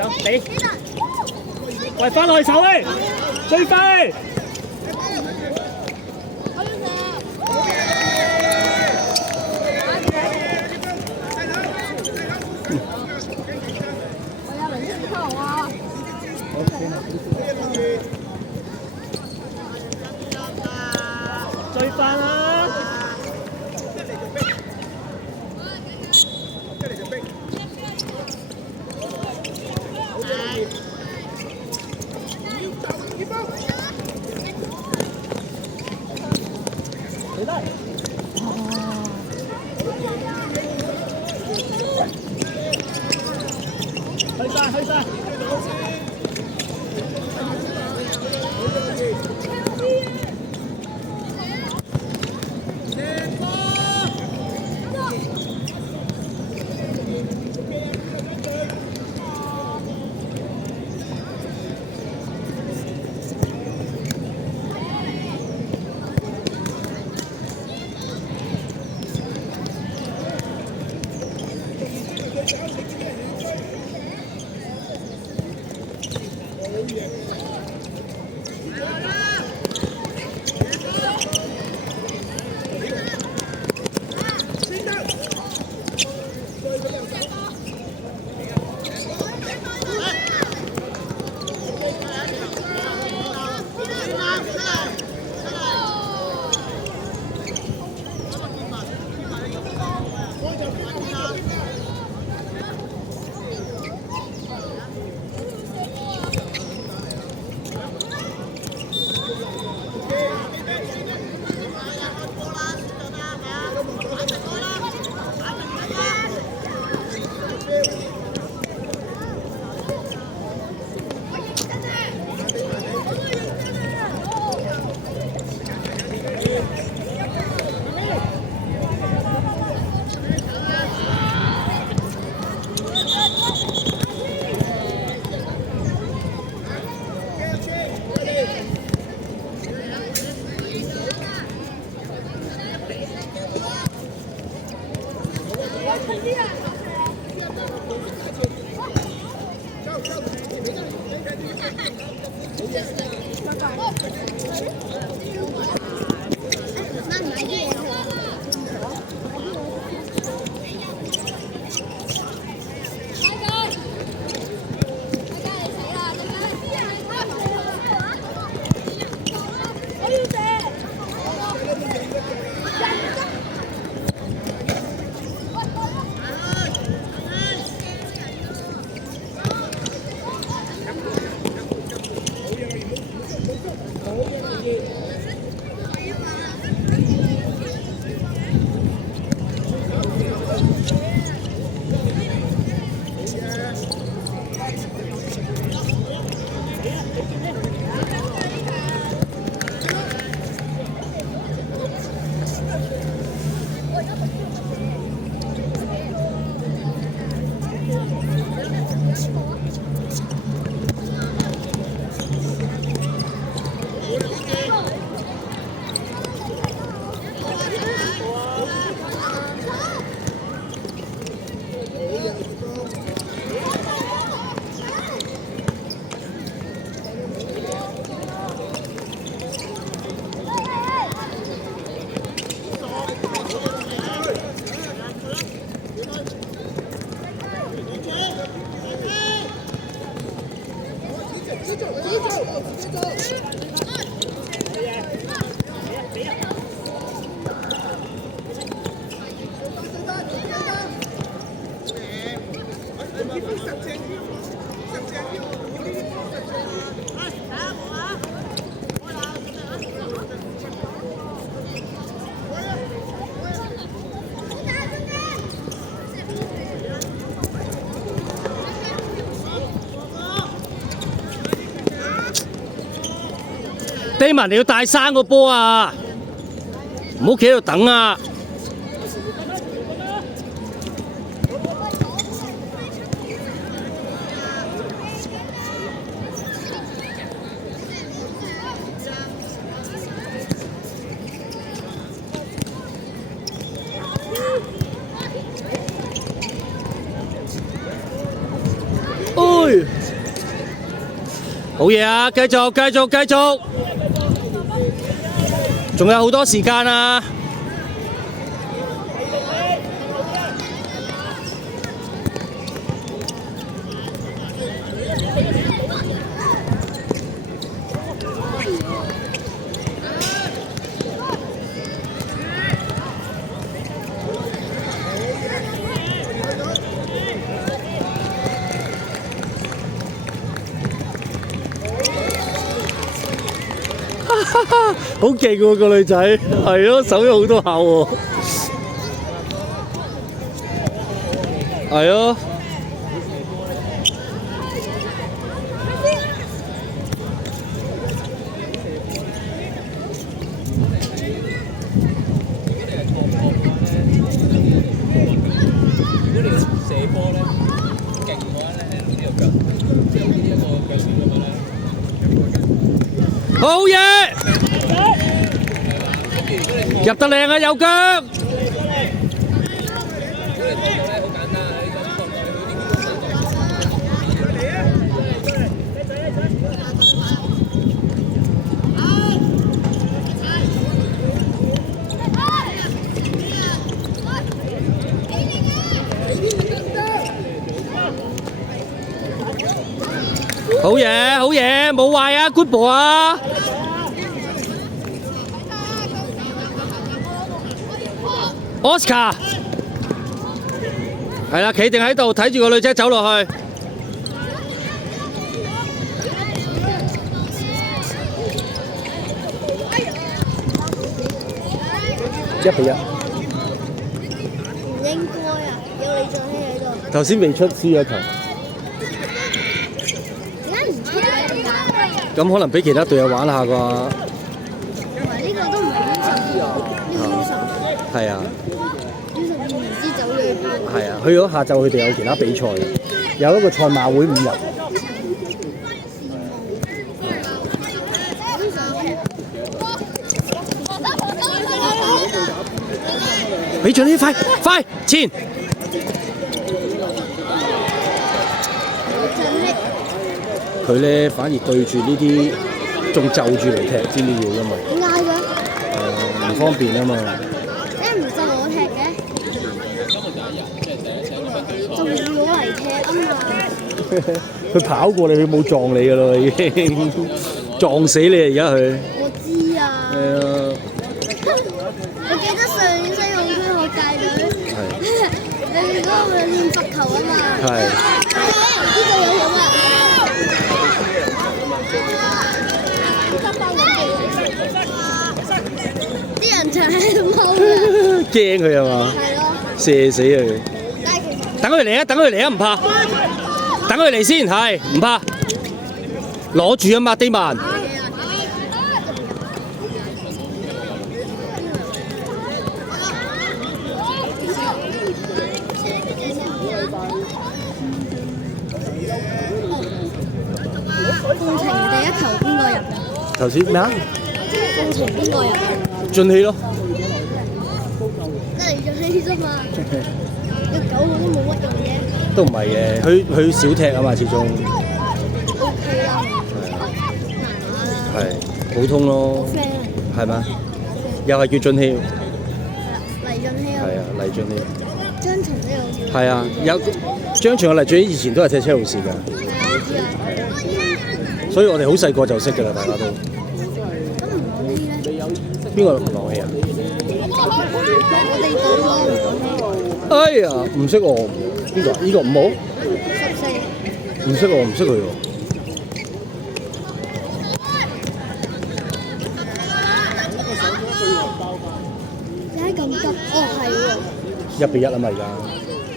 走俾，喂翻落去手咧，最快！最快啦！你得。去晒。低文你要帶生個波啊！唔好企喺度等啊！哎！好嘢啊！繼續，繼續，繼續，仲有好多時間啊！好勁喎個女仔，係咯，手咗好多下喎，係咯。射波咧，勁嘅話咧係呢個腳，即係呢一個腳線咁樣咧。好嘢！入得靚啊，右腳！好嘢，好嘢，冇壞啊 ，good ball 啊！Oscar， 係啦，企定喺度睇住個女仔走落去。1-1。唔應該啊，有李俊熙喺度。頭先未出輸咗球。點解唔出嘅？咁可能俾其他隊友玩下啩。同埋呢個都唔係U12，呢個 U12。係啊。U12唔知走咗去邊。係啊，去咗下晝佢哋有其他比賽嘅，有一個賽馬會5日。俾盡啲快快前！佢咧反而對住呢啲仲就住嚟踢，知唔知要？因為點解嘅？唔方便啊嘛。點解唔就我踢嘅？仲要我嚟踢啊嘛！佢跑過你，佢冇撞你噶咯，已經撞死你啊！而家佢。我知啊。係啊。我記得上年西貢區學界隊，你嗰個練罰球啊嘛。係。呢個有用啊！啲人就喺度踎嘅。驚佢係嘛？係咯。射死佢！但係其實等佢嚟啊！等佢嚟啊！唔怕，等佢嚟先，係唔怕。攞住啊嘛，低曼。共情第一球邊個入？頭先咩啊？共情邊個入？進氣咯。得嚟進氣啫嘛。個9號都冇乜用嘅。都唔係嘅，佢少踢啊嘛，始終。OK 啦。係普通咯。係嘛？又係叫進氣。黎俊熙啊。係啊，黎俊熙。張松呢好似。係啊，有張翔嘅黎俊熙以前都係踢車路士㗎。係啊，所以我哋好細個就識㗎啦，大家都。咁唔朗希咧？邊個唔朗希啊？我哋講咯，唔朗希。哎呀，唔識我，邊個？呢個5號14。唔識我，唔識佢喎。點解咁急？哦，係喎。1-1啊嘛，而家。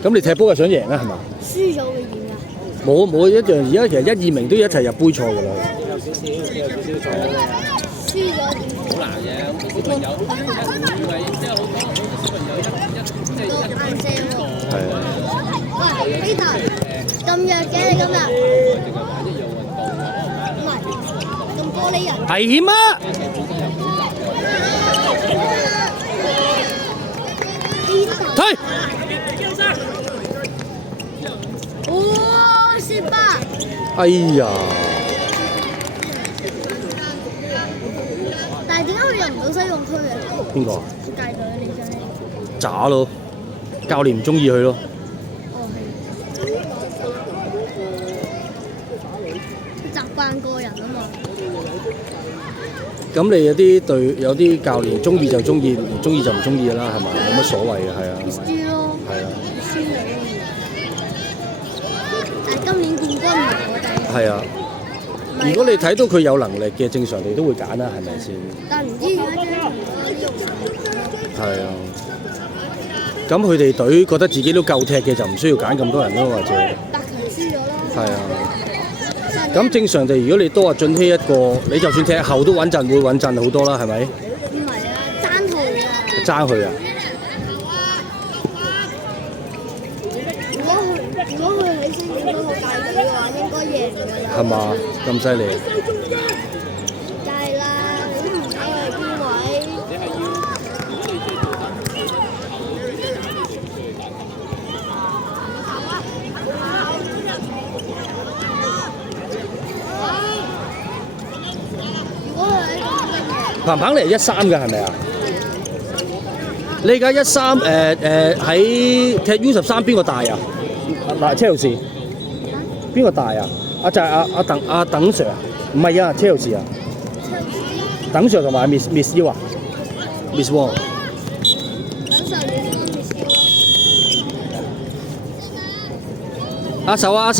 咁你踢波係想贏啊？係嘛？輸咗會點啊？冇一樣，而家其實1、2名都一齊入杯賽㗎啦。有少少，有少少錯。輸咗點？好難嘅，小朋友，因為即係好多小朋友即係都硬正喎。係啊。喂，Peter，咁弱嘅你今日？唔係，咁玻璃人。危險啊！退。哇！雪巴。哎呀！邊個？界隊你想係？渣咯，教練唔中意佢咯。哦係。習慣個人啊嘛。咁你有啲教練中意就中意，唔中意就唔中意啦，係嘛？冇乜所謂嘅，係啊。輸咯。係啊。輸嚟咯。但係今年冠軍唔係我哋。係啊。如果你睇到佢有能力嘅，正常你都會揀啦，係咪先？但唔知點解啫，係啊。咁佢哋隊覺得自己都夠踢嘅，就唔需要揀咁多人咯，或者。八強輸咗咯。係啊。咁正常地，如果你多阿俊熙一個，你就算踢後都穩陣，會穩陣好多啦，係咪？唔係啊，爭佢啊！爭佢啊！如果佢喺星展嗰個界隊嘅話，應該贏㗎啦。係嘛？咁犀利！梗係啦，你都唔睇佢係邊位？如果佢喺彭彭嚟13㗎係咪啊？你而家13喺踢 U13邊個大啊？嗱，車路士邊個大啊？就係阿鄧 Sir 啊？唔係啊，車路士啊。鄧 Sir 同埋 Miss U 啊 ，Miss Wong。握手啊！